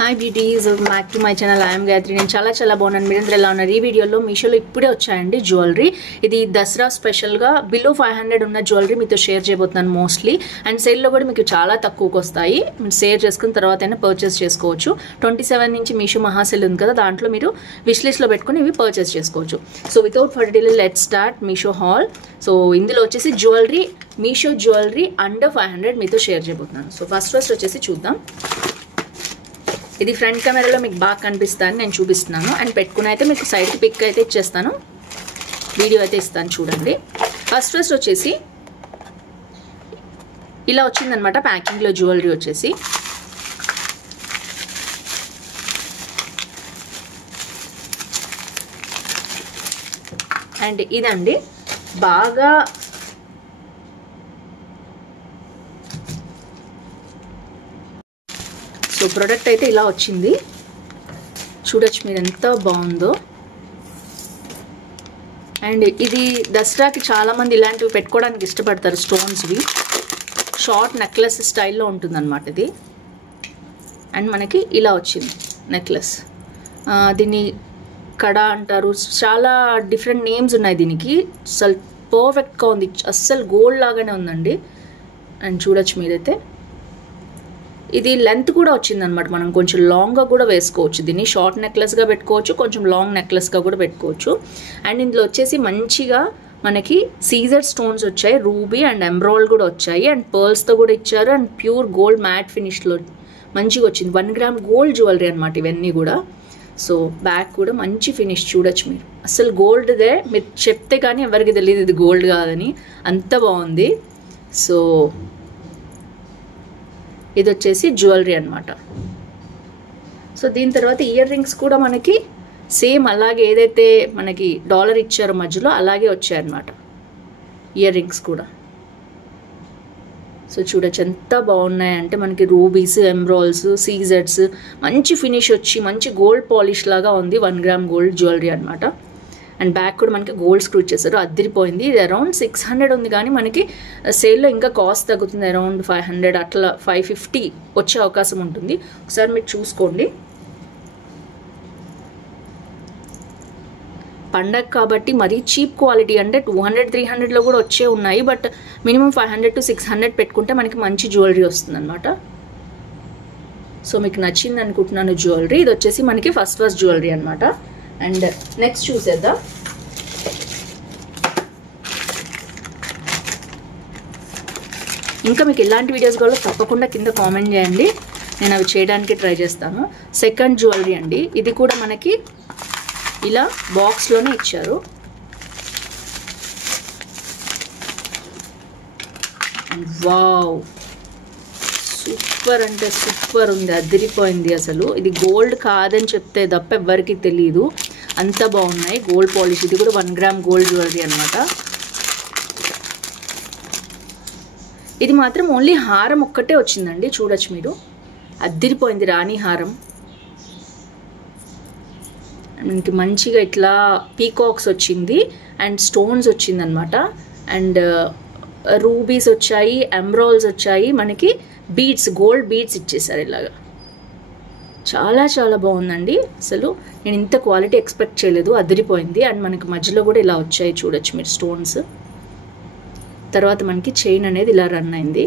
Hi beauties, back to my channel. I'm Gayatri. నేను చాలా బాగున్నాను. మీరందరూ ఎలా ఉన్నారు? ఈ వీడియోలో మీషోలో ఇప్పుడే వచ్చాయండి జ్యువెలరీ. ఇది దసరా స్పెషల్గా బిలో 500 ఉన్న జ్యువెలరీ మీతో షేర్ చేయబోతున్నాను మోస్ట్లీ. అండ్ సేల్లో కూడా మీకు చాలా తక్కువకి వస్తాయి. మీరు షేర్ చేసుకున్న తర్వాత అయినా పర్చేస్ చేసుకోవచ్చు. 27 నుంచి మీషో మహాసేల్ ఉంది కదా, దాంట్లో మీరు విష్ లిస్ట్లో పెట్టుకుని ఇవి పర్చేస్ చేసుకోవచ్చు. So without further delay let's start Meesho hall. So ఇందులో వచ్చేసి జ్యువెలరీ, మీషో జ్యువెలరీ అండర్ 500 మీతో షేర్ చేయబోతున్నాను. సో ఫస్ట్ వచ్చేసి చూద్దాం. ఇది ఫ్రంట్ కెమెరాలో మీకు బాగా కనిపిస్తాను, నేను చూపిస్తున్నాను. అండ్ పెట్టుకుని అయితే మీకు సైడ్కి పిక్ అయితే ఇచ్చేస్తాను, వీడియో అయితే ఇస్తాను చూడండి. ఫస్ట్ వచ్చేసి ఇలా వచ్చిందనమాట ప్యాకింగ్లో జ్యువెలరీ వచ్చేసి. అండ్ ఇదండి బాగా సో ప్రోడక్ట్ అయితే ఇలా వచ్చింది, చూడొచ్చు మీరు ఎంత బాగుందో. అండ్ ఇది దసరాకి చాలామంది ఇలాంటివి పెట్టుకోవడానికి ఇష్టపడతారు. స్టోన్స్వి షార్ట్ నెక్లెస్ స్టైల్లో ఉంటుందన్నమాట ఇది. అండ్ మనకి ఇలా వచ్చింది నెక్లెస్. దీన్ని కడ అంటారు, చాలా డిఫరెంట్ నేమ్స్ ఉన్నాయి దీనికి. అసలు పర్ఫెక్ట్గా ఉంది, అస్సలు గోల్డ్ లాగానే ఉందండి. అండ్ చూడొచ్చు మీరైతే ఇది లెంత్ కూడా వచ్చిందనమాట. మనం కొంచెం లాంగ్గా కూడా వేసుకోవచ్చు దీన్ని. షార్ట్ నెక్లెస్గా పెట్టుకోవచ్చు, కొంచెం లాంగ్ నెక్లెస్గా కూడా పెట్టుకోవచ్చు. అండ్ ఇందులో వచ్చేసి మంచిగా మనకి సీజర్ స్టోన్స్ వచ్చాయి, రూబీ అండ్ ఎంబ్రాయిడ్ కూడా వచ్చాయి. అండ్ పర్ల్స్తో కూడా ఇచ్చారు. అండ్ ప్యూర్ గోల్డ్ మ్యాట్ ఫినిష్లో మంచిగా వచ్చింది. 1 గ్రామ్ గోల్డ్ జ్యువెలరీ అనమాట ఇవన్నీ కూడా. సో బ్యాక్ కూడా మంచి ఫినిష్ చూడొచ్చు మీరు. అసలు గోల్డ్దే, మీరు చెప్తే కానీ ఎవరికి తెలియదు ఇది గోల్డ్ కాదని, అంత బాగుంది. సో ఇది వచ్చేసి జ్యువెలరీ అనమాట. సో దీని తర్వాత ఇయర్ రింగ్స్ కూడా మనకి సేమ్ అలాగే ఏదైతే మనకి డాలర్ ఇచ్చారో మధ్యలో అలాగే వచ్చాయన్నమాట ఇయర్ రింగ్స్ కూడా. సో చూడొచ్చు ఎంత బాగున్నాయంటే మనకి రూబీస్, ఎంబ్రాయిడ్స్, సీజెడ్స్ మంచి ఫినిష్ వచ్చి మంచి గోల్డ్ పాలిష్ లాగా ఉంది. 1 గ్రామ్ గోల్డ్ జ్యువెలరీ అనమాట. అండ్ బ్యాక్ కూడా మనకి గోల్డ్ స్క్రూ ఇచ్చేసారు, అదిరిపోయింది. ఇది అరౌండ్ 600 ఉంది, కానీ మనకి సేల్లో ఇంకా కాస్ట్ తగ్గుతుంది. అరౌండ్ 500 అట్లా 550 వచ్చే అవకాశం ఉంటుంది. ఒకసారి మీరు చూసుకోండి. పండగ కాబట్టి మరీ చీప్ క్వాలిటీ అంటే 200-300లో కూడా వచ్చే ఉన్నాయి. బట్ మినిమం 500 to 600 పెట్టుకుంటే మనకి మంచి జ్యువెలరీ వస్తుంది అనమాట. సో మీకు నచ్చింది అనుకుంటున్నాను జ్యువెలరీ. ఇది వచ్చేసి మనకి ఫస్ట్ జ్యువెలరీ అనమాట. అండ్ నెక్స్ట్ చూసేద్దాం. ఇంకా మీకు ఎలాంటి వీడియోస్ కావాలో తప్పకుండా కింద కామెంట్ చేయండి, నేను అవి చేయడానికి ట్రై చేస్తాను. సెకండ్ జ్యువెలరీ అండి. ఇది కూడా మనకి ఇలా బాక్స్లోనే ఇచ్చారు. వావ్, సూపర్ అంటే సూపర్ ఉంది, అదిరిపోయింది అసలు. ఇది గోల్డ్ కాదని చెప్తే తప్ప ఎవ్వరికి తెలియదు, అంత బాగున్నాయి. Gold polish. ఇది కూడా 1 గ్రామ్ గోల్డ్ జ్యువెలరీ అనమాట. ఇది మాత్రం ఓన్లీ హారం ఒక్కటే వచ్చిందండి, చూడొచ్చు మీరు. అదిరిపోయింది రాణి హారం. మనకి మంచిగా ఇట్లా పీకాక్స్ వచ్చింది అండ్ స్టోన్స్ వచ్చింది అనమాట. అండ్ రూబీస్ వచ్చాయి, ఎంబ్రాయిడ్స్ వచ్చాయి, మనకి బీడ్స్, గోల్డ్ బీడ్స్ ఇచ్చేసారు ఇలాగా. చాలా బాగుందండి. అసలు నేను ఇంత క్వాలిటీ ఎక్స్పెక్ట్ చేయలేదు, అదిరిపోయింది. అండ్ మనకి మధ్యలో కూడా ఇలా వచ్చాయి చూడొచ్చు మీరు స్టోన్స్. తర్వాత మనకి చైన్ అనేది ఇలా రన్ అయింది.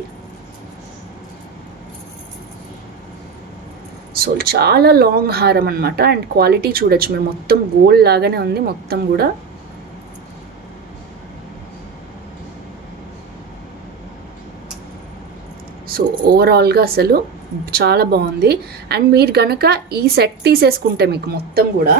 సో చాలా లాంగ్ హారం అనమాట. అండ్ క్వాలిటీ చూడొచ్చు మీరు, మొత్తం గోల్డ్ లాగానే ఉంది మొత్తం కూడా. సో ఓవరాల్గా అసలు చాలా బాగుంది. అండ్ మీరు కనుక ఈ సెట్ తీసేసుకుంటే మీకు మొత్తం కూడా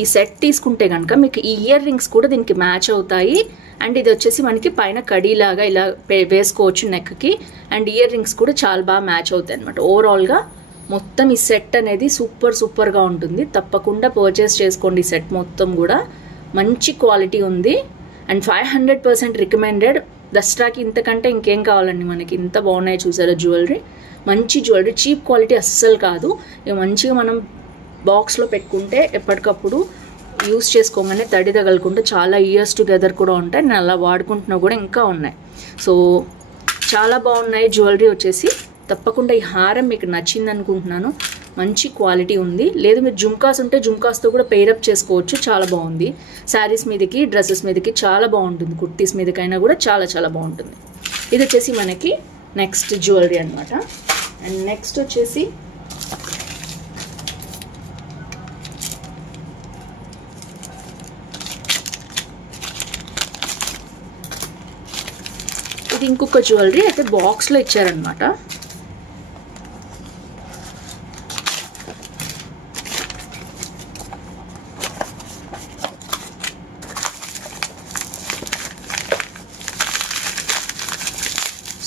ఈ సెట్ తీసుకుంటే కనుక మీకు ఈ ఇయర్ రింగ్స్ కూడా దీనికి మ్యాచ్ అవుతాయి. అండ్ ఇది వచ్చేసి మనకి పైన కడీలాగా ఇలా వేసుకోవచ్చు నెక్కి. అండ్ ఇయర్ రింగ్స్ కూడా చాలా బాగా మ్యాచ్ అవుతాయి అనమాట. ఓవరాల్గా మొత్తం ఈ సెట్ అనేది సూపర్గా ఉంటుంది. తప్పకుండా పర్చేస్ చేసుకోండి. ఈ సెట్ మొత్తం కూడా మంచి క్వాలిటీ ఉంది. And 500% recommended. దసరాకి ఇంతకంటే ఇంకేం కావాలండి మనకి, ఇంత బాగున్నాయి చూసారా జ్యువెలరీ. మంచి జ్యువెలరీ, చీప్ క్వాలిటీ అస్సలు కాదు. ఇవి మంచిగా మనం బాక్స్లో పెట్టుకుంటే ఎప్పటికప్పుడు యూస్ చేసుకోగానే తడి తగలకుండా చాలా ఇయర్స్ టుగెదర్ కూడా ఉంటాయి. నేను అలా వాడుకుంటున్నా కూడా ఇంకా ఉన్నాయి. సో చాలా బాగున్నాయి జ్యువెలరీ వచ్చేసి. తప్పకుండా ఈ హారం మీకు నచ్చింది అనుకుంటున్నాను. మంచి క్వాలిటీ ఉంది. లేదు మీరు జుమ్కాస్ ఉంటే జుమ్కాస్తో కూడా పెయిరప్ చేసుకోవచ్చు. చాలా బాగుంది. శారీస్ మీదకి, డ్రెస్సెస్ మీదకి చాలా బాగుంటుంది. కుర్తీస్ మీదకైనా కూడా చాలా చాలా బాగుంటుంది. ఇది వచ్చేసి మనకి నెక్స్ట్ జ్యువెలరీ అనమాట. అండ్ నెక్స్ట్ వచ్చేసి ఇది ఇంకొక జ్యువెలరీ అయితే బాక్స్లో ఇచ్చారనమాట.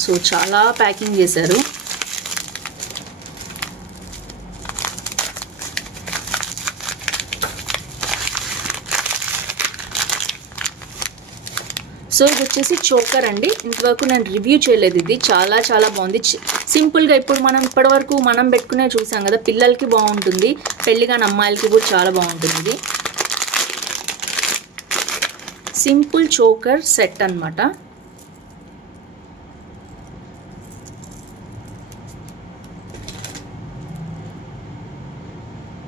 సో చాలా ప్యాకింగ్ చేశారు. సో ఇది వచ్చేసి చోకర్ అండి. ఇంతవరకు నేను రివ్యూ చేయలేదు. ఇది చాలా చాలా బాగుంది. సింపుల్గా ఇప్పుడు మనం ఇప్పటివరకు మనం పెట్టుకునే చూసాం కదా, పిల్లలకి బాగుంటుంది, పెళ్ళిగాని అమ్మాయిలకి కూడా చాలా బాగుంటుంది. ఇది సింపుల్ చోకర్ సెట్ అన్నమాట.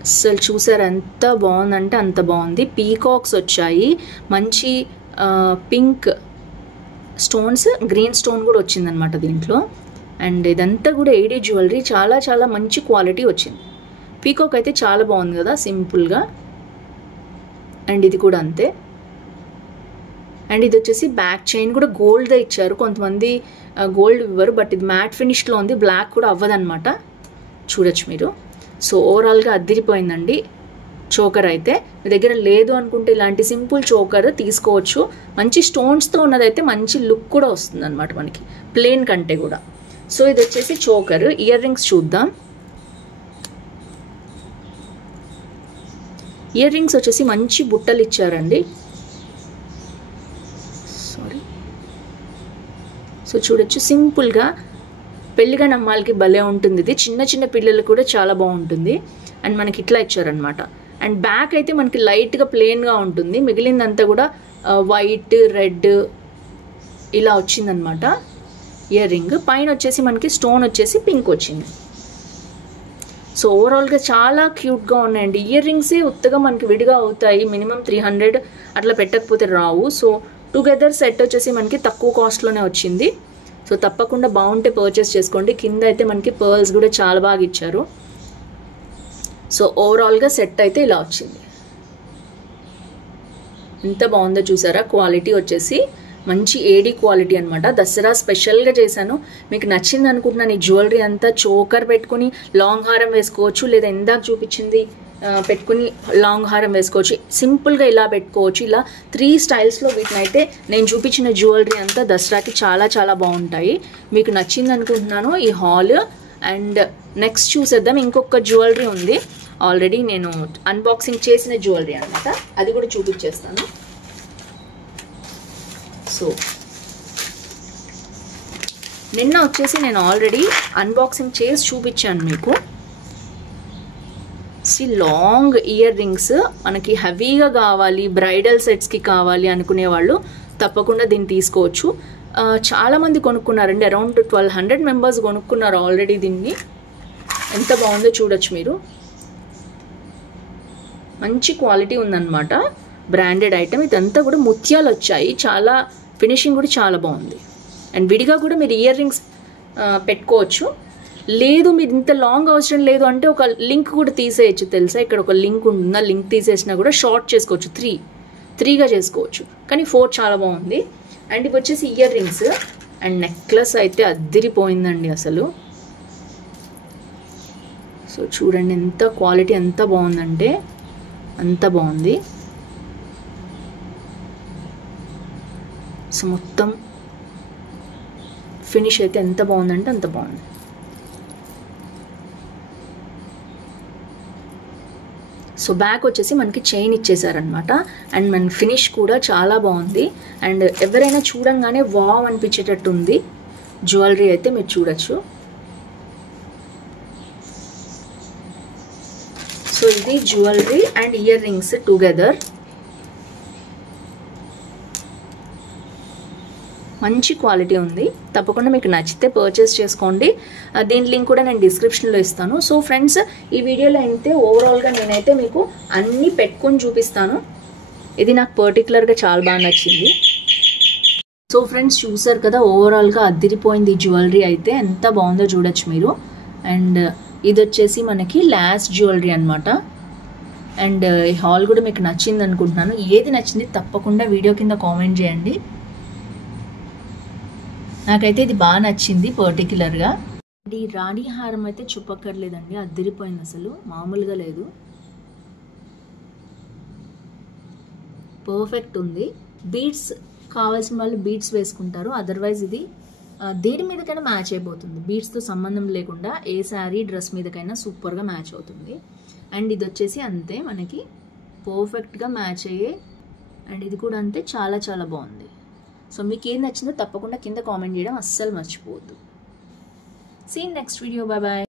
అసలు చూసారు ఎంత బాగుందంటే అంత బాగుంది. పీకాక్స్ వచ్చాయి, మంచి పింక్ స్టోన్స్, గ్రీన్ స్టోన్ కూడా వచ్చిందనమాట దీంట్లో. అండ్ ఇదంతా కూడా ఏడీ జ్యువెలరీ, చాలా చాలా మంచి క్వాలిటీ వచ్చింది. పీకాక్ అయితే చాలా బాగుంది కదా సింపుల్గా. అండ్ ఇది కూడా అంతే. అండ్ ఇది వచ్చేసి బ్యాక్ చైన్ కూడా గోల్డ్దే ఇచ్చారు. కొంతమంది గోల్డ్ ఇవ్వరు, బట్ ఇది మ్యాట్ ఫినిష్లో ఉంది. బ్లాక్ కూడా అవ్వదన్నమాట, చూడొచ్చు మీరు. సో ఓవరాల్గా అద్దిరిపోయిందండి చోకర్ అయితే. మీ దగ్గర లేదు అనుకుంటే ఇలాంటి సింపుల్ చోకర్ తీసుకోవచ్చు. మంచి స్టోన్స్తో ఉన్నదైతే మంచి లుక్ కూడా వస్తుంది అనమాట మనకి, ప్లెయిన్ కంటే కూడా. సో ఇది వచ్చేసి చోకర్. ఇయర్ రింగ్స్ చూద్దాం. ఇయర్ రింగ్స్ వచ్చేసి మంచి బుట్టలు ఇచ్చారండి. సారీ. సో చూడొచ్చు సింపుల్గా పెళ్ళిగా నమ్మాలకి భలే ఉంటుంది. ఇది చిన్న చిన్న పిల్లలు కూడా చాలా బాగుంటుంది. అండ్ మనకి ఇట్లా ఇచ్చారనమాట. అండ్ బ్యాక్ అయితే మనకి లైట్గా ప్లెయిన్గా ఉంటుంది, మిగిలిందంతా కూడా వైట్, రెడ్ ఇలా వచ్చిందనమాట ఇయర్ రింగ్. పైన వచ్చేసి మనకి స్టోన్ వచ్చేసి పింక్ వచ్చింది. సో ఓవరాల్గా చాలా క్యూట్గా ఉన్నాయండి. ఇయర్ రింగ్సే ఉత్తగా మనకి విడిగా అవుతాయి, మినిమం 300 అట్లా పెట్టకపోతే రావు. సో టుగెదర్ సెట్ వచ్చేసి మనకి తక్కువ కాస్ట్లోనే వచ్చింది. సో తప్పకుండా బాగుంటే పర్చేస్ చేసుకోండి. కింద అయితే మనకి పర్ల్స్ కూడా చాలా బాగా ఇచ్చారు. సో ఓవరాల్గా సెట్ అయితే ఇలా వచ్చింది. ఎంత బాగుందో చూసారా. క్వాలిటీ వచ్చేసి మంచి ఏడీ క్వాలిటీ అనమాట. దసరా స్పెషల్గా చేశాను. మీకు నచ్చింది అనుకుంటున్నాను. ఈ జ్యువెలరీ అంతా చోకర్ పెట్టుకుని లాంగ్ హారం వేసుకోవచ్చు, లేదా ఇందాక చూపించింది పెట్టుకుని లాంగ్ హారం వేసుకోవచ్చు, సింపుల్గా ఇలా పెట్టుకోవచ్చు. ఇలా 3 స్టైల్స్లో వీటిని అయితే నేను చూపించిన జ్యువెలరీ అంతా దసరాకి చాలా చాలా బాగుంటాయి. మీకు నచ్చింది అనుకుంటున్నాను ఈ హాల్. అండ్ నెక్స్ట్ చూసేద్దాం. ఇంకొక జ్యువెలరీ ఉంది, ఆల్రెడీ నేను అన్బాక్సింగ్ చేసిన జ్యువెలరీ అనమాట. అది కూడా చూపించేస్తాను. సో నిన్న వచ్చేసి నేను ఆల్రెడీ అన్బాక్సింగ్ చేసి చూపించాను మీకు. లాంగ్ ఇయర్ రింగ్స్ మనకి హెవీగా కావాలి, బ్రైడల్ సెట్స్కి కావాలి అనుకునే వాళ్ళు తప్పకుండా దీన్ని తీసుకోవచ్చు. చాలామంది కొనుక్కున్నారండి, అరౌండ్ 1200 మెంబర్స్ కొనుక్కున్నారు ఆల్రెడీ దీన్ని. ఎంత బాగుందో చూడొచ్చు మీరు. మంచి క్వాలిటీ ఉందన్నమాట, బ్రాండెడ్ ఐటమ్. ఇదంతా కూడా ముత్యాలు వచ్చాయి, చాలా ఫినిషింగ్ కూడా చాలా బాగుంది. అండ్ విడిగా కూడా మీరు ఇయర్ రింగ్స్ పెట్టుకోవచ్చు. లేదు మీరు ఇంత లాంగ్ అవసరం లేదు అంటే ఒక లింక్ కూడా తీసేయచ్చు తెలుసా. ఇక్కడ ఒక లింక్ ఉంటుంది, ఆ లింక్ తీసేసినా కూడా షార్ట్ చేసుకోవచ్చు, 3గా చేసుకోవచ్చు. కానీ 4 చాలా బాగుంది. అండ్ ఇవి వచ్చేసి ఇయర్ రింగ్స్. అండ్ నెక్లెస్ అయితే అద్దిరిపోయిందండి అసలు. సో చూడండి ఎంత క్వాలిటీ ఎంత బాగుందంటే అంత బాగుంది. సో మొత్తం ఫినిష్ అయితే ఎంత బాగుందంటే అంత బాగుంది. సో బ్యాక్ వచ్చేసి మనకి చైన్ ఇచ్చేసారనమాట. అండ్ మన ఫినిష్ కూడా చాలా బాగుంది. అండ్ ఎవరైనా చూడంగానే వావ్ అనిపించేటట్టు ఉంది జ్యువెలరీ అయితే, మీరు చూడొచ్చు. సో ఇది jewellery and ear rings together. మంచి క్వాలిటీ ఉంది. తప్పకుండా మీకు నచ్చితే పర్చేస్ చేసుకోండి. దీని లింక్ కూడా నేను డిస్క్రిప్షన్లో ఇస్తాను. సో ఫ్రెండ్స్, ఈ వీడియోలో అయితే ఓవరాల్గా నేనైతే మీకు అన్నీ పెట్టుకొని చూపిస్తాను. ఇది నాకు పర్టికులర్గా చాలా బాగా నచ్చింది. సో ఫ్రెండ్స్, చూసారు కదా, ఓవరాల్గా అద్దిరిపోయింది జ్యువెలరీ అయితే. ఎంత బాగుందో చూడొచ్చు మీరు. అండ్ ఇది వచ్చేసి మనకి లాస్ట్ జ్యువెలరీ అనమాట. అండ్ ఈ హాల్ కూడా మీకు నచ్చింది అనుకుంటున్నాను. ఏది నచ్చింది తప్పకుండా వీడియో కింద కామెంట్ చేయండి. నాకైతే ఇది బాగా నచ్చింది పర్టికులర్గా. ఈ రాణి హారం అయితే చెప్పక్కర్లేదండి, అద్దిరిపోయింది, అసలు మామూలుగా లేదు, పర్ఫెక్ట్ ఉంది. బీడ్స్ కావాల్సిన వాళ్ళు బీడ్స్ వేసుకుంటారు, అదర్వైజ్ ఇది దేని మీదకైనా మ్యాచ్ అయిపోతుంది. బీడ్స్తో సంబంధం లేకుండా ఏ శారీ డ్రెస్ మీదకైనా సూపర్గా మ్యాచ్ అవుతుంది. అండ్ ఇది వచ్చేసి అంతే, మనకి పర్ఫెక్ట్గా మ్యాచ్ అయ్యే. అండ్ ఇది కూడా అంతే, చాలా చాలా బాగుంది. సో మీకు ఏం నచ్చిందో తప్పకుండా కింద కామెంట్ చేయడం అస్సలు మర్చిపోవద్దు. See next video, bye bye.